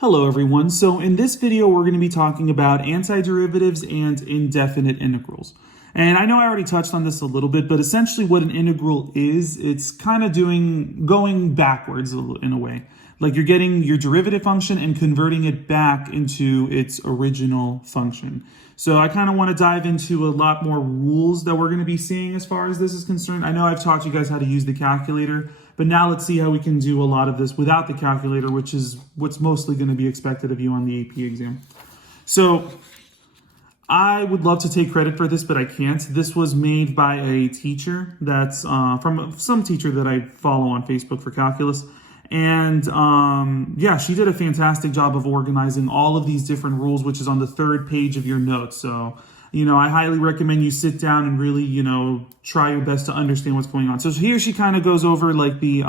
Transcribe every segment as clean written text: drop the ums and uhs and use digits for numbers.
Hello everyone. So in this video, we're going to be talking about antiderivatives and indefinite integrals. And I know I already touched on this a little bit, but essentially what an integral is, it's kind of going backwards in a way. Like you're getting your derivative function and converting it back into its original function. So I kind of want to dive into a lot more rules that we're going to be seeing as far as this is concerned. I know I've taught you guys how to use the calculator, but now let's see how we can do a lot of this without the calculator, which is what's mostly going to be expected of you on the AP exam. So I would love to take credit for this, but I can't. This was made by a teacher that's from some teacher that I follow on Facebook for calculus. And yeah, she did a fantastic job of organizing all of these different rules, which is on the third page of your notes. So, I highly recommend you sit down and really, try your best to understand what's going on. So here she kind of goes over like the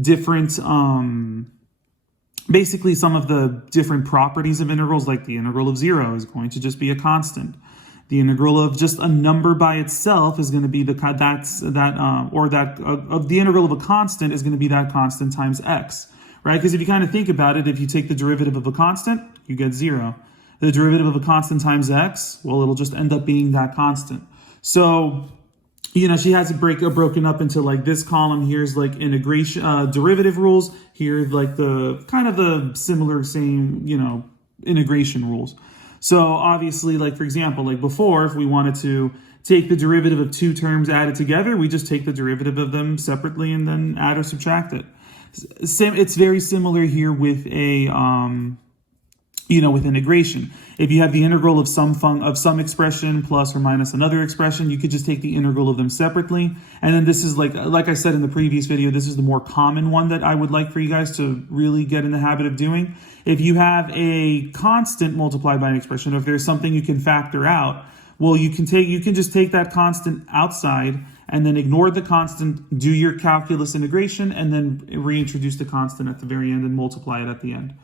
different, basically some of the different properties of integrals, like the integral of 0 is going to just be a constant. The integral of just a number by itself is going to be the integral of a constant is going to be that constant times x, right? Because if you kind of think about it, if you take the derivative of a constant, you get 0. The derivative of a constant times x, well, it'll just end up being that constant. So, she has it broken up into like this column. Here's like integration, derivative rules. Here, like the kind of the similar same, integration rules. So obviously, like for example, like before, if we wanted to take the derivative of two terms added together, we just take the derivative of them separately and then add or subtract it. It's very similar here with a, with integration. If you have the integral of some expression plus or minus another expression, you could just take the integral of them separately. And then this is like I said in the previous video, this is the more common one that I would like for you guys to really get in the habit of doing. If you have a constant multiplied by an expression, or if there's something you can factor out, well, you can just take that constant outside and then ignore the constant, do your calculus integration, and then reintroduce the constant at the very end and multiply it at the end.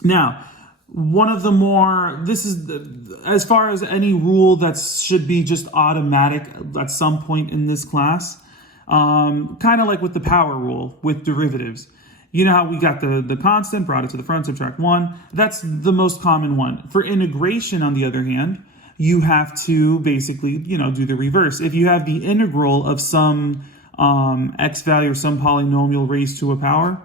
Now, one of the more, this is as far as any rule that should be just automatic at some point in this class, kind of like with the power rule with derivatives. You know how we got the constant, brought it to the front, subtract 1. That's the most common one. For integration, on the other hand, you have to basically, do the reverse. If you have the integral of some x value or some polynomial raised to a power,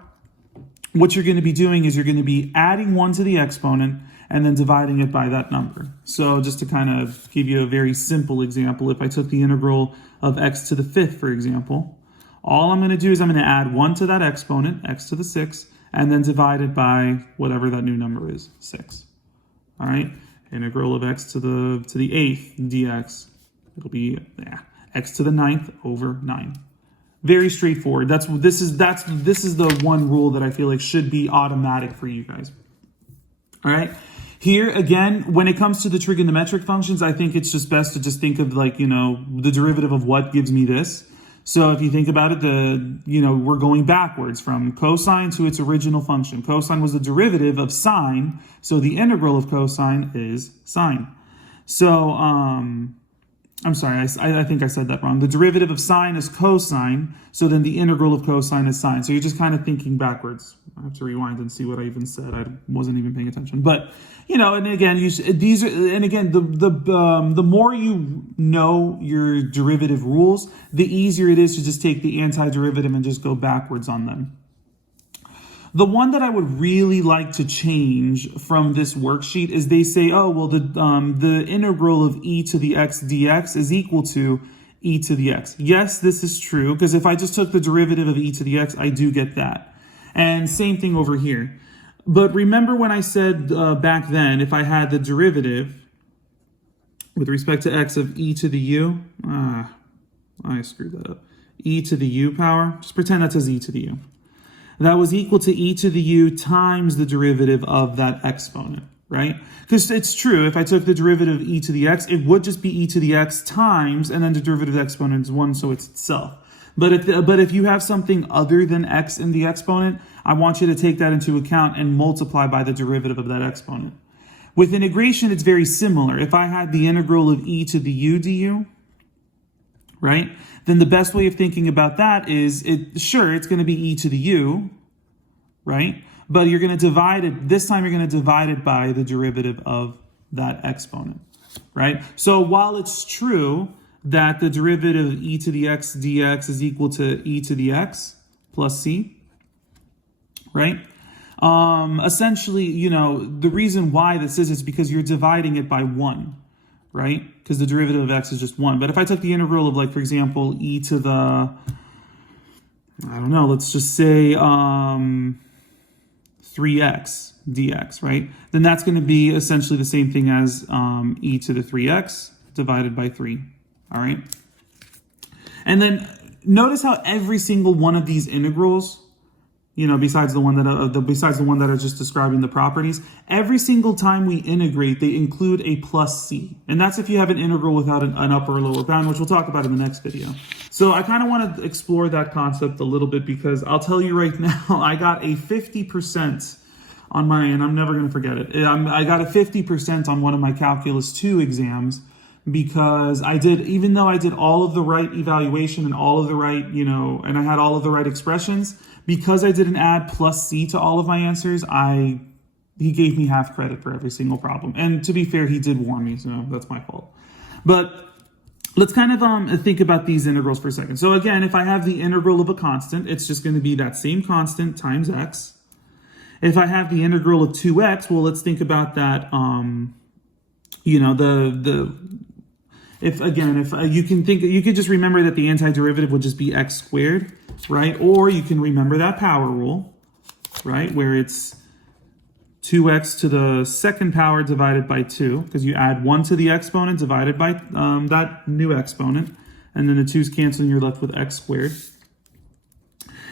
what you're going to be doing is you're going to be adding 1 to the exponent and then dividing it by that number. So just to kind of give you a very simple example, if I took the integral of x to the 5th, for example, all I'm going to do is I'm going to add 1 to that exponent, x to the 6th, and then divide it by whatever that new number is, 6. All right, integral of x to the 8th dx, it'll be x to the 9th over 9. Very straightforward. This is the one rule that I feel like should be automatic for you guys. All right. Here again, when it comes to the trigonometric functions, I think it's just best to just think of like, the derivative of what gives me this. So if you think about it, we're going backwards from cosine to its original function. Cosine was the derivative of sine, so the integral of cosine is sine. So, I'm sorry, I think I said that wrong. The derivative of sine is cosine, so then the integral of cosine is sine. So you're just kind of thinking backwards. I have to rewind and see what I even said. I wasn't even paying attention. But, and again, the more you know your derivative rules, the easier it is to just take the antiderivative and just go backwards on them. The one that I would really like to change from this worksheet is they say, oh, well, the integral of e to the x dx is equal to e to the x. Yes, this is true, because if I just took the derivative of e to the x, I do get that. And same thing over here. But remember when I said back then, if I had the derivative with respect to x of e to the u, I screwed that up, e to the u power, just pretend that says e to the u. That was equal to e to the u times the derivative of that exponent, right? Because it's true, if I took the derivative of e to the x, it would just be e to the x times, and then the derivative of the exponent is 1, so it's itself. But if you have something other than x in the exponent, I want you to take that into account and multiply by the derivative of that exponent. With integration, it's very similar. If I had the integral of e to the u du, right? Then the best way of thinking about that is, it's going to be e to the u, right? But you're going to divide it, this time you're going to divide it by the derivative of that exponent, right? So while it's true that the derivative of e to the x dx is equal to e to the x plus c, right? Essentially, you know, the reason why this is because you're dividing it by 1, right? Because the derivative of x is just 1. But if I took the integral of, like, for example, e to the, I don't know, let's just say 3x dx, right? Then that's going to be essentially the same thing as e to the 3x divided by 3, all right? And then notice how every single one of these integrals, you know, besides the one that are just describing the properties, every single time we integrate, they include a plus c. And that's if you have an integral without an upper or lower bound, which we'll talk about in the next video. So I kind of want to explore that concept a little bit because I'll tell you right now, I got a 50% on my, and I'm never going to forget it. I got a 50% on one of my Calculus 2 exams because I did, even though I did all of the right evaluation and all of the right, you know, and I had all of the right expressions, because I didn't add plus c to all of my answers, he gave me half credit for every single problem. And to be fair, he did warn me, so that's my fault. But let's kind of think about these integrals for a second. So again, if I have the integral of a constant, it's just going to be that same constant times x. If I have the integral of 2x, well, let's think about that. You know, if you could just remember that the antiderivative would just be x squared, right? Or you can remember that power rule, right? Where it's 2x to the second power divided by 2, because you add 1 to the exponent divided by that new exponent, and then the 2's cancel and you're left with x squared.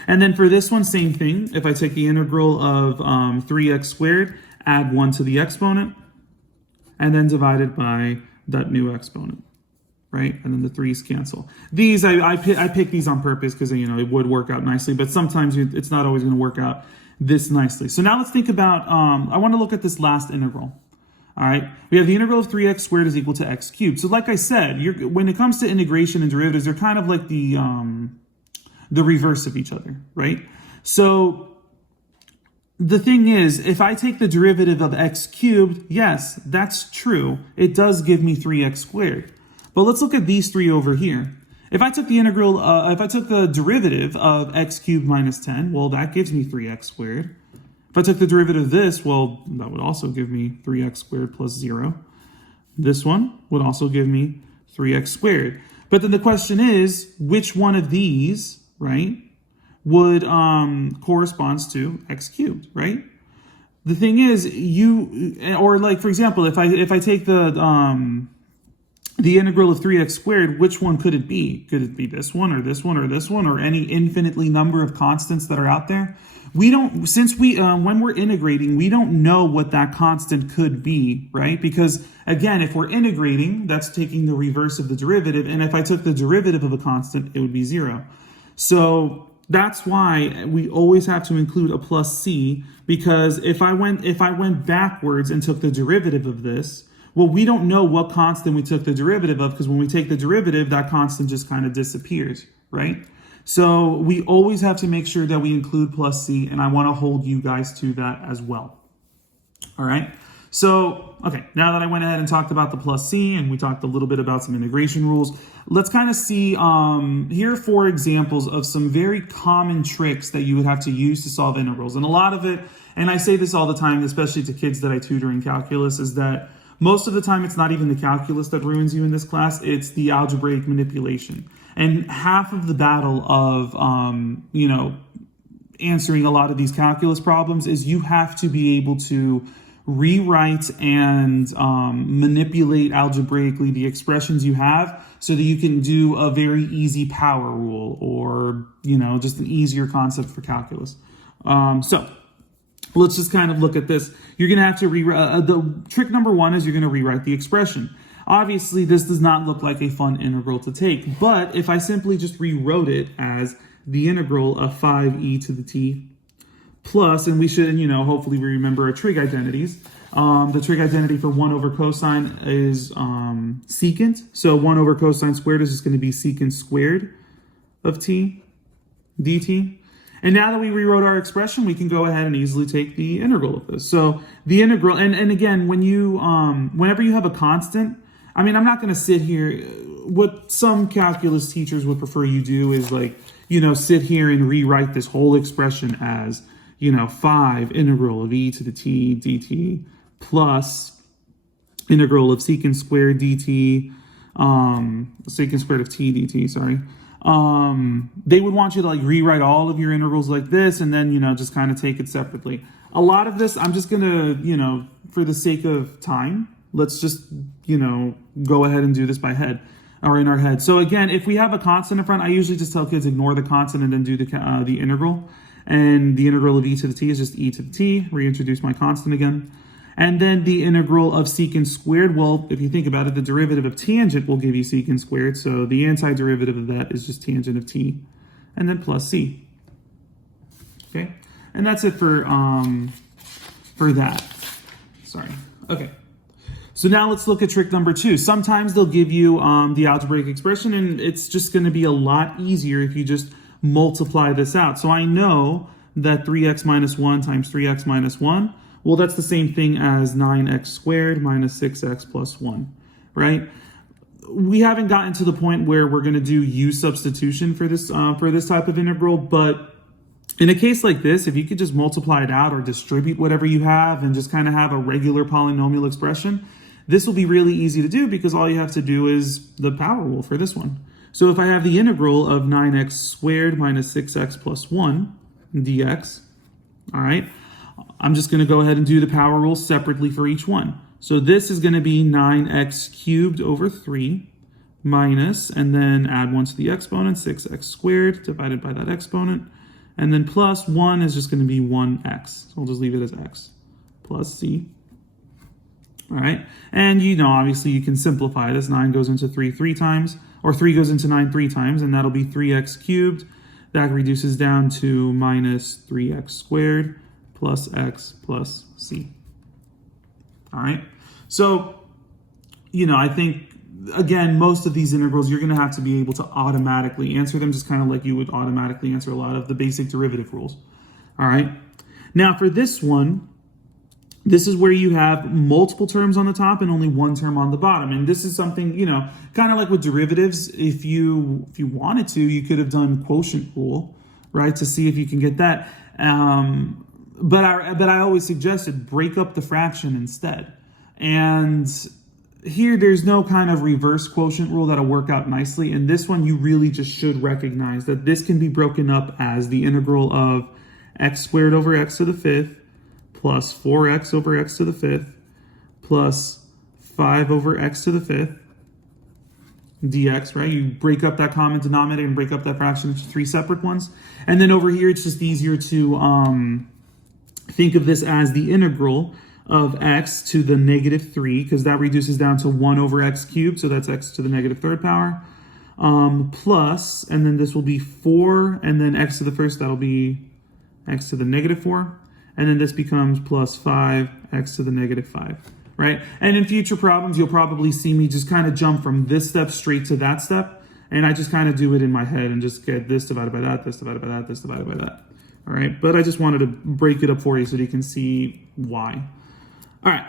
And then for this one, same thing. If I take the integral of 3x squared, add 1 to the exponent, and then divided by that new exponent, right? And then the 3's cancel. These, I pick these on purpose because, you know, it would work out nicely, but sometimes it's not always going to work out this nicely. So now let's think about, I want to look at this last integral. All right, we have the integral of 3x squared is equal to x cubed. So like I said, when it comes to integration and derivatives, they're kind of like the reverse of each other, right? So the thing is, if I take the derivative of x cubed, yes, that's true. It does give me 3x squared. But let's look at these three over here. If I took the integral, if I took the derivative of x cubed minus 10, well, that gives me 3x squared. If I took the derivative of this, well, that would also give me 3x squared plus 0. This one would also give me 3x squared. But then the question is, which one of these, right, would corresponds to x cubed, right? The thing is, or like, for example, if I take the integral of 3x squared, which one could it be? Could it be this one or this one or this one or any infinitely number of constants that are out there? We don't, since when we're integrating, we don't know what that constant could be, right? Because again, if we're integrating, that's taking the reverse of the derivative. And if I took the derivative of a constant, it would be 0. So that's why we always have to include a plus c, because if I went backwards and took the derivative of this, well, we don't know what constant we took the derivative of, because when we take the derivative, that constant just kind of disappears, right? So we always have to make sure that we include plus c, and I want to hold you guys to that as well. All right. So, okay, now that I went ahead and talked about the plus c, and we talked a little bit about some integration rules, let's kind of see, here are 4 examples of some very common tricks that you would have to use to solve integrals. And a lot of it, and I say this all the time, especially to kids that I tutor in calculus, is that most of the time it's not even the calculus that ruins you in this class, it's the algebraic manipulation. And half of the battle of, you know, answering a lot of these calculus problems is you have to be able to rewrite and manipulate algebraically the expressions you have so that you can do a very easy power rule or, you know, just an easier concept for calculus. So let's just kind of look at this. You're going to have to rewrite, the trick number 1 is you're going to rewrite the expression. Obviously, this does not look like a fun integral to take, but if I simply just rewrote it as the integral of 5e to the t plus, and we should, you know, hopefully we remember our trig identities. The trig identity for 1 over cosine is secant. So 1 over cosine squared is just going to be secant squared of t dt. And now that we rewrote our expression, we can go ahead and easily take the integral of this. So the integral, and again, when you, whenever you have a constant, I mean, I'm not going to sit here. What some calculus teachers would prefer you do is like, sit here and rewrite this whole expression as, 5 integral of e to the t dt plus integral of secant squared dt, secant squared of t dt, sorry. They would want you to like rewrite all of your integrals like this and then, just kind of take it separately. A lot of this, I'm just going to, for the sake of time, let's just, go ahead and do this by head or in our head. So again, if we have a constant in front, I usually just tell kids ignore the constant and then do the integral. And the integral of e to the t is just e to the t. Reintroduce my constant again. And then the integral of secant squared, well, if you think about it, the derivative of tangent will give you secant squared. So the antiderivative of that is just tangent of t. And then plus c. Okay? And that's it for that. Sorry. Okay. So now let's look at trick number 2. Sometimes they'll give you the algebraic expression, and it's just going to be a lot easier if you just multiply this out. So I know that 3x minus 1 times 3x minus 1, well, that's the same thing as 9x squared minus 6x plus 1, right? We haven't gotten to the point where we're going to do u substitution for this type of integral, but in a case like this, if you could just multiply it out or distribute whatever you have and just kind of have a regular polynomial expression, this will be really easy to do because all you have to do is the power rule for this one. So if I have the integral of 9x squared minus 6x plus 1 dx, all right, I'm just going to go ahead and do the power rule separately for each one. So this is going to be 9x cubed over 3 minus, and then add 1 to the exponent, 6x squared divided by that exponent. And then plus 1 is just going to be 1x. So we'll just leave it as x plus c. All right. And obviously you can simplify this. 9 goes into 3 3 times, or 3 goes into 9 3 times, and that'll be 3x cubed. That reduces down to minus 3x squared plus x plus c. All right. So, I think, again, most of these integrals, you're going to have to be able to automatically answer them, just kind of like you would automatically answer a lot of the basic derivative rules. All right. Now, for this one, this is where you have multiple terms on the top and only one term on the bottom. And this is something, kind of like with derivatives, if you wanted to, you could have done quotient rule, right, to see if you can get that. But I always suggested break up the fraction instead. And here there's no kind of reverse quotient rule that'll work out nicely. In this one, you really just should recognize that this can be broken up as the integral of x squared over x to the 5th plus 4x over x to the 5th plus 5 over x to the 5th dx, right? You break up that common denominator and break up that fraction into 3 separate ones. And then over here, it's just easier to think of this as the integral of x to the negative 3, because that reduces down to 1 over x cubed, so that's x to the negative 3rd power, plus, and then this will be 4, and then x to the first, that'll be x to the negative 4, and then this becomes plus 5, x to the negative 5, right? And in future problems, you'll probably see me just kind of jump from this step straight to that step, and I just kind of do it in my head and just get this divided by that, this divided by that, this divided by that, all right? But I just wanted to break it up for you so that you can see why. All right,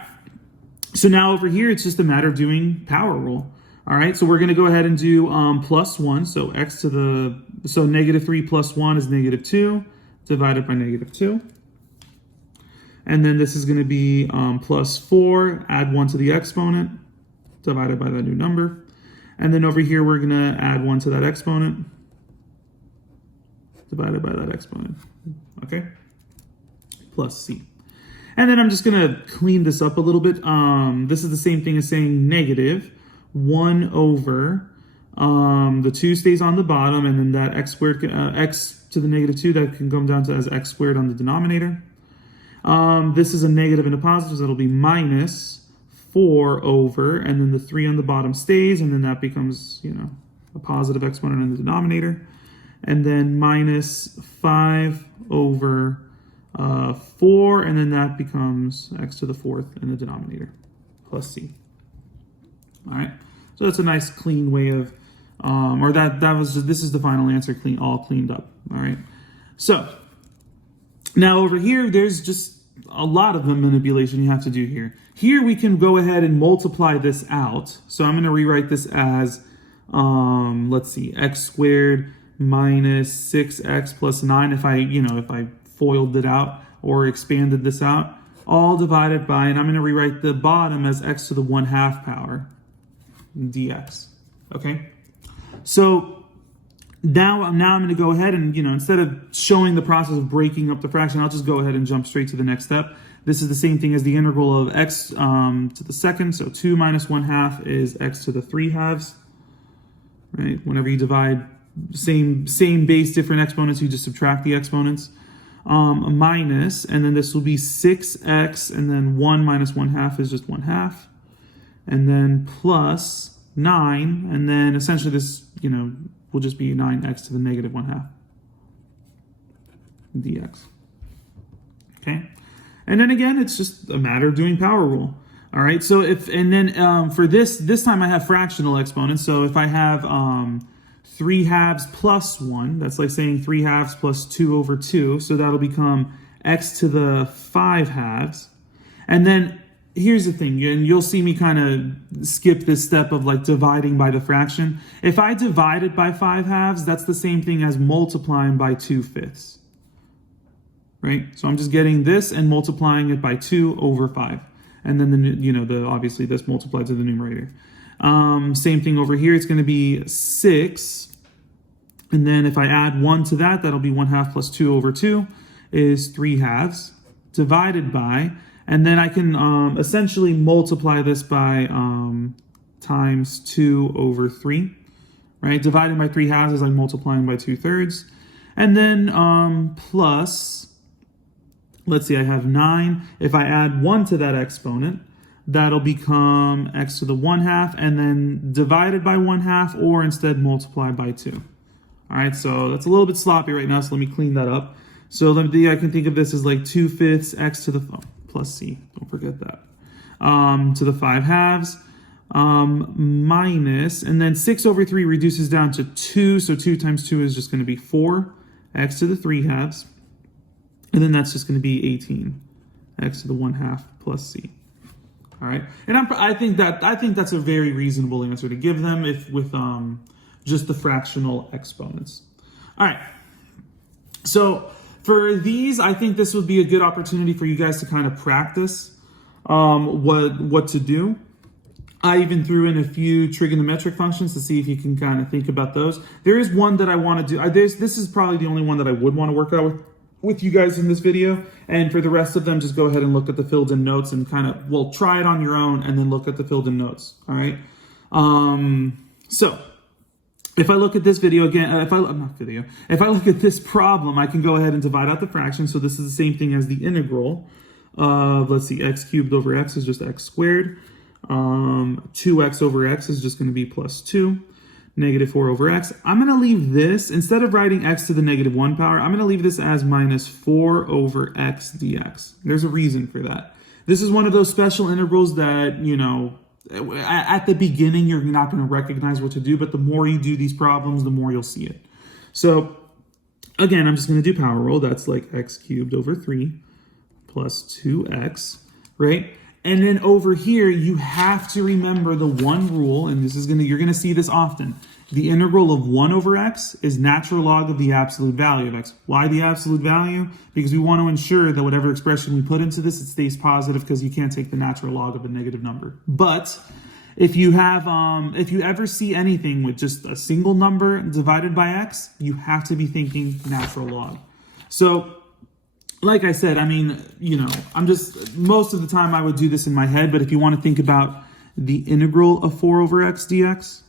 so now over here, it's just a matter of doing power rule. All right, so we're going to go ahead and do plus 1, so negative 3 plus 1 is negative 2, divided by negative 2. And then this is going to be plus 4, add 1 to the exponent, divided by that new number. And then over here, we're going to add 1 to that exponent, divided by that exponent, okay? Plus c. And then I'm just going to clean this up a little bit. This is the same thing as saying negative 1 over, the 2 stays on the bottom, and then that x squared, x to the negative 2, that can come down to as x squared on the denominator. This is a negative and a positive, so it'll be minus 4 over, and then the 3 on the bottom stays, and then that becomes, a positive exponent in the denominator. And then minus 5 over 4, and then that becomes x to the 4th in the denominator, plus c. All right, so that's a nice clean way of, this is the final answer, all cleaned up. All right, so Now over here, there's just a lot of the manipulation you have to do here. Here we can go ahead and multiply this out. So I'm going to rewrite this as, let's see, x squared minus 6x plus 9 if I FOILed it out or expanded this out, all divided by, and I'm going to rewrite the bottom as x to the 1/2 power dx. Okay? So now I'm going to go ahead and, instead of showing the process of breaking up the fraction, I'll just go ahead and jump straight to the next step. This is the same thing as the integral of x to the second. So 2 minus 1/2 is x to the 3/2. Right? Whenever you divide same base, different exponents, you just subtract the exponents. Minus, and then this will be 6x, and then 1 minus 1/2 is just 1/2. And then plus 9, and then essentially this, will just be 9x to the negative 1/2 dx. Okay, and then again, it's just a matter of doing power rule. All right, so for this time I have fractional exponents. So if I have 3/2 plus 1, that's like saying 3/2 plus 2 over 2. So that'll become x to the 5/2. And then here's the thing, and you'll see me kind of skip this step of like dividing by the fraction. If I divide it by 5/2, that's the same thing as multiplying by 2/5. Right? So I'm just getting this and multiplying it by 2 over 5. And then obviously this multiplied to the numerator. Same thing over here, it's going to be 6. And then if I add 1 to that, that'll be 1/2 plus 2 over 2 is 3/2 divided by, and then I can essentially multiply this by times 2 over 3, right? Dividing by 3/2 is like multiplying by 2/3. And then plus, let's see, I have 9. If I add 1 to that exponent, that'll become x to the 1/2, and then divided by 1/2, or instead multiply by 2. All right, so that's a little bit sloppy right now, so let me clean that up. So I can think of this as like 2/5 x to the, plus c, don't forget that, to the 5/2, minus, and then 6 over 3 reduces down to 2, so 2 times 2 is just going to be 4, x to the 3/2, and then that's just going to be 18, x to the 1/2 plus c. All right, and I think that's a very reasonable answer to give them with just the fractional exponents. All right, so for these, I think this would be a good opportunity for you guys to kind of practice what to do. I even threw in a few trigonometric functions to see if you can kind of think about those. There is one that I want to do. This is probably the only one that I would want to work out with you guys in this video. And for the rest of them, just go ahead and look at the filled in notes and kind of, well, try it on your own and then look at the filled in notes. All right. So if I look at this video again, if I look at this problem, I can go ahead and divide out the fraction. So this is the same thing as the integral of, let's see, x cubed over x is just x squared. 2x over x is just going to be plus 2. Negative 4 over x. I'm going to leave this, instead of writing x to the negative 1 power, I'm going to leave this as minus 4 over x dx. There's a reason for that. This is one of those special integrals that, at the beginning, you're not going to recognize what to do, but the more you do these problems, the more you'll see it. So, again, I'm just going to do power rule. That's like x cubed over 3 plus 2x, right? And then over here, you have to remember the one rule, and you're gonna see this often. The integral of 1 over x is natural log of the absolute value of x. Why the absolute value? Because we want to ensure that whatever expression we put into this, it stays positive, because you can't take the natural log of a negative number. But if you ever see anything with just a single number divided by x, you have to be thinking natural log. So, like I said, I mean, most of the time I would do this in my head, but if you want to think about the integral of 4 over x dx,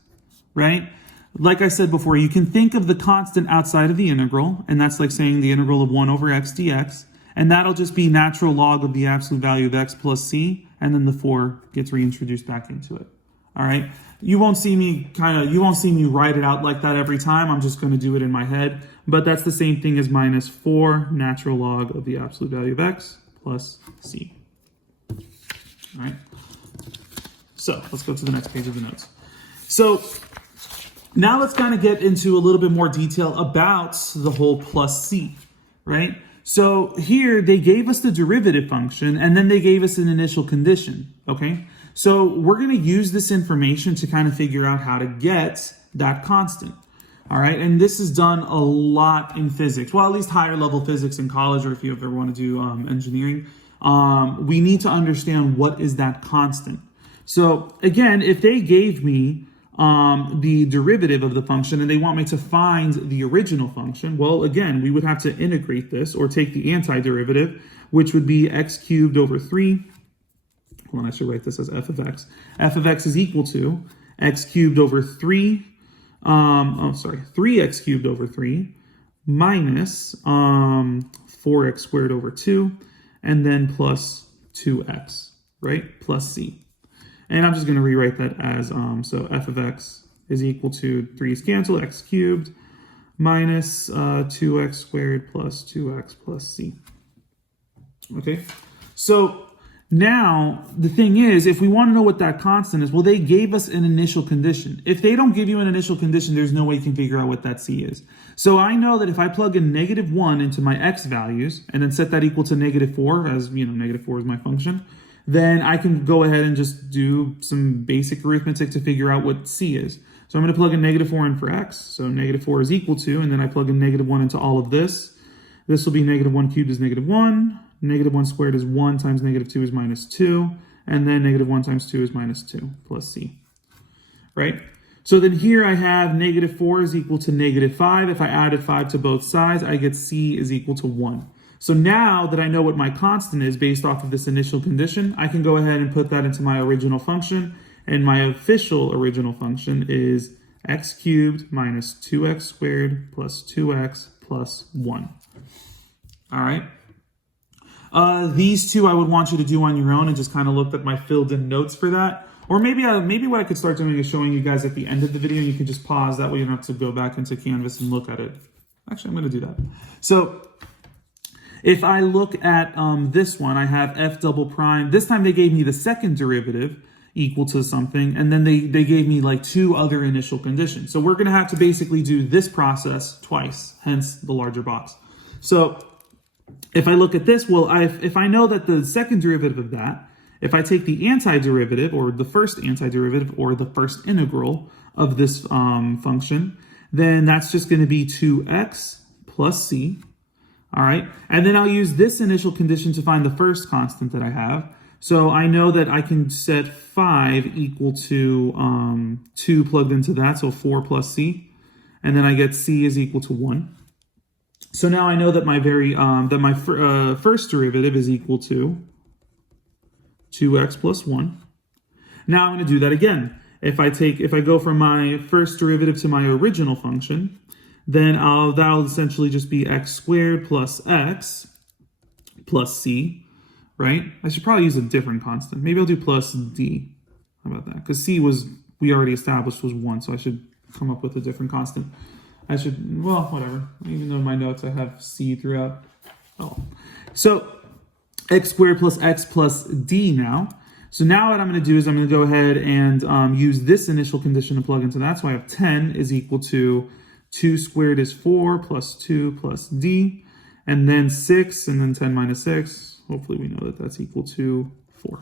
right? Like I said before, you can think of the constant outside of the integral, and that's like saying the integral of 1 over x dx, and that'll just be natural log of the absolute value of x plus c, and then the 4 gets reintroduced back into it. All right? You won't see me write it out like that every time. I'm just going to do it in my head. But that's the same thing as minus 4 natural log of the absolute value of x plus c. All right. So let's go to the next page of the notes. So now let's kind of get into a little bit more detail about the whole plus c, right? So here they gave us the derivative function and then they gave us an initial condition, okay? So we're gonna use this information to kind of figure out how to get that constant, all right? And this is done a lot in physics, well, at least higher level physics in college, or if you ever wanna do engineering. We need to understand what is that constant. So again, if they gave me the derivative of the function and they want me to find the original function, well, again, we would have to integrate this or take the antiderivative, which would be x cubed over 3. Hold on, I should write this as f of x. F of x is equal to x cubed over 3, 3x cubed over 3 minus 4x squared over 2, and then plus 2x, right? Plus c. And I'm just going to rewrite that as, so f of x is equal to 3's cancel, x cubed minus 2x squared plus 2x plus c. Okay, so now the thing is, if we want to know what that constant is, well, they gave us an initial condition. If they don't give you an initial condition, there's no way you can figure out what that c is. So I know that if I plug in -1 into my x values and then set that equal to -4, as you know, -4 is my function, then I can go ahead and just do some basic arithmetic to figure out what c is. So I'm going to plug in -4 in for x. So -4 is equal to, and then I plug in -1 into all of this. This will be -1 cubed is -1. -1 squared is 1 times -2 is -2. And then -1 times 2 is -2 plus c. Right? So then here I have -4 is equal to -5. If I added 5 to both sides, I get c is equal to 1. So now that I know what my constant is based off of this initial condition, I can go ahead and put that into my original function. And my official original function is x cubed minus 2x squared plus 2x plus 1. All right. These two I would want you to do on your own and just kind of look at my filled in notes for that. Or maybe what I could start doing is showing you guys at the end of the video. You can just pause. That way you don't have to go back into Canvas and look at it. Actually, I'm going to do that. So if I look at this one, I have f double prime. This time they gave me the second derivative equal to something, and then they gave me like 2 other initial conditions. So we're going to have to basically do this process twice, hence the larger box. So if I look at this, well, if I know that the second derivative of that, if I take the antiderivative or the first antiderivative or the first integral of this function, then that's just going to be 2x plus c. All right, and then I'll use this initial condition to find the first constant that I have. So I know that I can set 5 equal to 2 plugged into that, so 4 plus c, and then I get c is equal to 1. So now I know that my first derivative is equal to 2x plus 1. Now I'm going to do that again. If I go from my first derivative to my original function, then that'll essentially just be x squared plus x plus c, right? I should probably use a different constant. Maybe I'll do plus d. How about that? Because c we already established was 1, so I should come up with a different constant. Well, whatever. Even though in my notes I have c throughout. Oh. So x squared plus x plus d now. So now what I'm going to do is I'm going to go ahead and use this initial condition to plug into that. So I have 10 is equal to 2 squared is 4 plus 2 plus d, and then 6, and then 10 minus 6. Hopefully we know that that's equal to 4.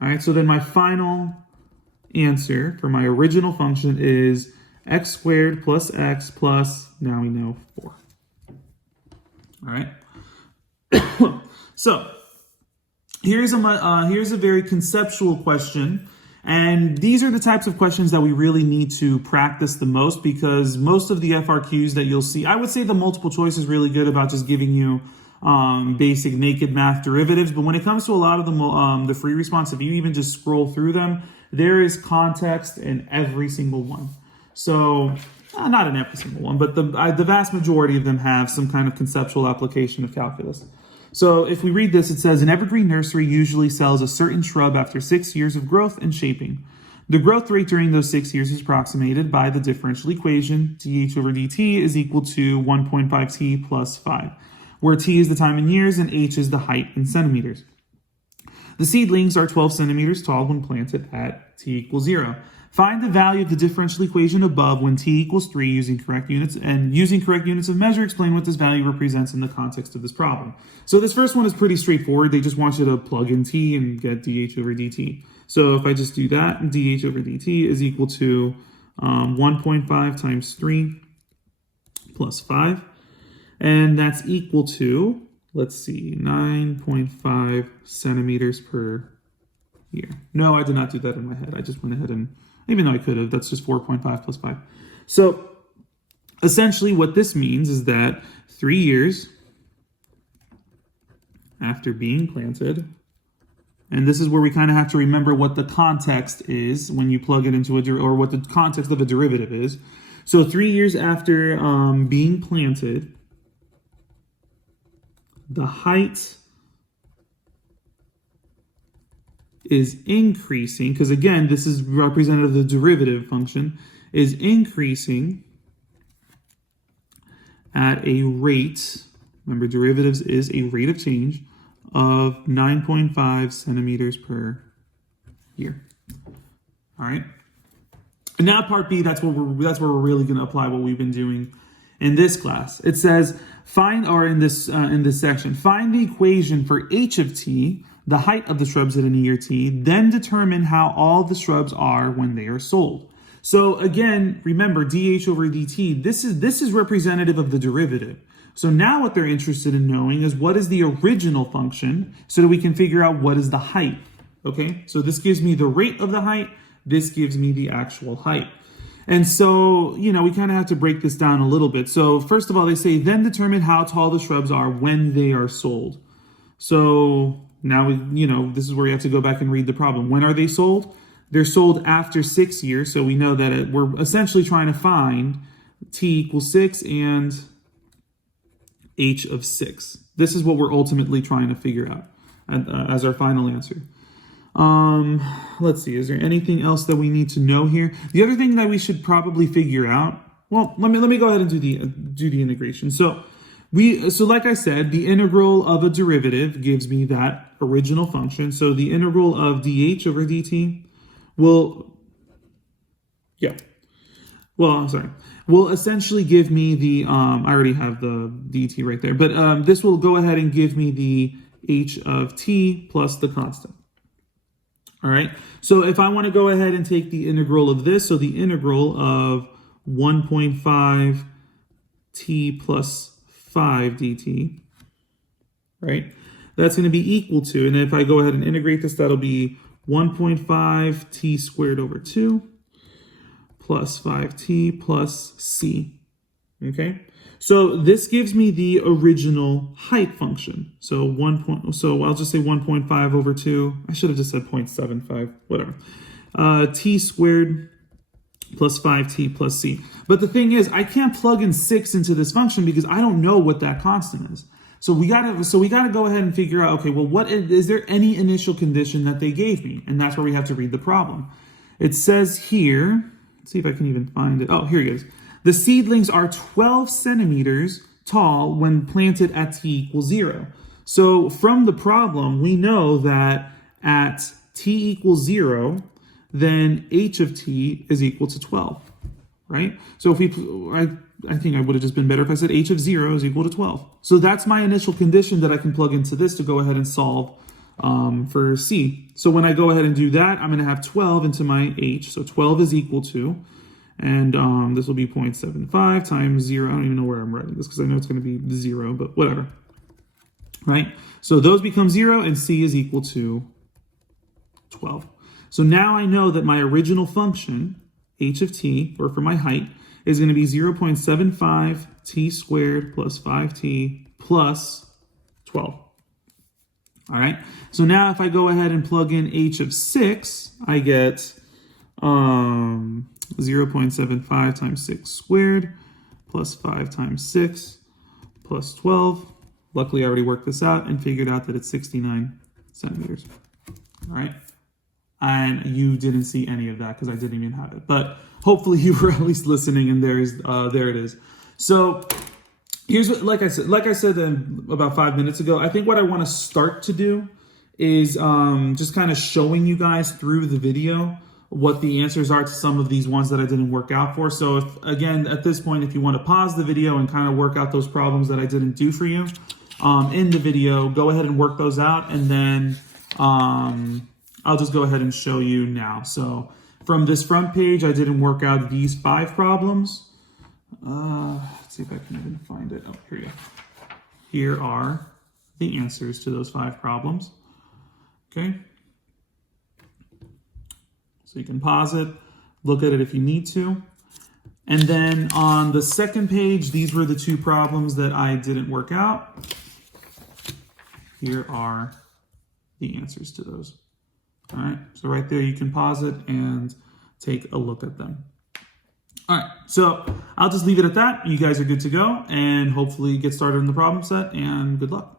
All right, so then my final answer for my original function is x squared plus x plus, now we know, 4. All right. So here's a very conceptual question. And these are the types of questions that we really need to practice the most, because most of the FRQs that you'll see, I would say the multiple choice is really good about just giving you basic naked math derivatives. But when it comes to a lot of the free response, if you even just scroll through them, there is context in every single one. So not in every single one, but the vast majority of them have some kind of conceptual application of calculus. So if we read this, it says, an evergreen nursery usually sells a certain shrub after 6 years of growth and shaping. The growth rate during those 6 years is approximated by the differential equation, dh over dt is equal to 1.5t plus 5, where t is the time in years and h is the height in centimeters. The seedlings are 12 centimeters tall when planted at t equals 0. Find the value of the differential equation above when t equals 3 using correct units, and using correct units of measure, explain what this value represents in the context of this problem. So this first one is pretty straightforward. They just want you to plug in t and get dh over dt. So if I just do that, dh over dt is equal to 1.5 times 3 plus 5. And that's equal to, let's see, 9.5 centimeters per year. No, I did not do that in my head. I just went ahead and, even though I could have, that's just 4.5 plus 5. So essentially what this means is that 3 years after being planted, and this is where we kind of have to remember what the context is when you plug it into or what the context of a derivative is. So 3 years after being planted, the height is increasing, because again, this is representative of the derivative function, is increasing at a rate, remember derivatives is a rate of change, of 9.5 centimeters per year. All right. And now part B, that's where we're really going to apply what we've been doing in this class. It says in this section, find the equation for h of t, the height of the shrubs at any year t, then determine how all the shrubs are when they are sold. So again, remember dh over dt, this is representative of the derivative. So now what they're interested in knowing is what is the original function so that we can figure out what is the height. Okay, so this gives me the rate of the height, this gives me the actual height. And so, we kind of have to break this down a little bit. So first of all, they say, then determine how tall the shrubs are when they are sold. So now, this is where you have to go back and read the problem. When are they sold? They're sold after 6 years. So we know that we're essentially trying to find t equals 6 and h of 6. This is what we're ultimately trying to figure out as our final answer. Let's see, is there anything else that we need to know here? The other thing that we should probably figure out, well, let me go ahead and do the integration. So like I said, the integral of a derivative gives me that original function. So the integral of dh over dt will essentially give me the, I already have the dt right there, but this will go ahead and give me the h of t plus the constant. All right, so if I want to go ahead and take the integral of this, so the integral of 1.5 t plus 5 dt, right, that's going to be equal to, and if I go ahead and integrate this, that'll be 1.5 t squared over 2 plus 5t plus c, okay? So this gives me the original height function. So I'll just say 1.5 over 2. I should have just said 0.75, whatever. T squared plus 5t plus c. But the thing is, I can't plug in 6 into this function because I don't know what that constant is. So we gotta go ahead and figure out, okay, well, what is there any initial condition that they gave me? And that's where we have to read the problem. It says here, let's see if I can even find it. Oh, here it is. The seedlings are 12 centimeters tall when planted at t equals 0. So from the problem, we know that at t equals 0, then h of t is equal to 12, right? So if I think I would have just been better if I said h of 0 is equal to 12. So that's my initial condition that I can plug into this to go ahead and solve for c. So when I go ahead and do that, I'm going to have 12 into my h. So 12 is equal to, and this will be 0.75 times 0. I don't even know where I'm writing this because I know it's going to be 0, but whatever. Right? So those become 0 and c is equal to 12. So now I know that my original function, h of t, or for my height, is going to be 0.75 t squared plus 5t plus 12. All right? So now if I go ahead and plug in h of 6, I get 0.75 times 6 squared plus 5 times 6 plus 12. Luckily, I already worked this out and figured out that it's 69 centimeters. All right. And you didn't see any of that because I didn't even have it. But hopefully you were at least listening, and there it is. So here's what, like I said about 5 minutes ago, I think what I want to start to do is just kind of showing you guys through the video what the answers are to some of these ones that I didn't work out for. So if, again, at this point, if you want to pause the video and kind of work out those problems that I didn't do for you in the video, go ahead and work those out, and then I'll just go ahead and show you now. So from this front page, I didn't work out these 5 problems. Let's see if I can even find it. Oh, here you go. Here are the answers to those 5 problems. Okay. So you can pause it, look at it if you need to. And then on the second page, these were the 2 problems that I didn't work out. Here are the answers to those. All right, so right there you can pause it and take a look at them. All right, so I'll just leave it at that. You guys are good to go, and hopefully get started in the problem set, and good luck.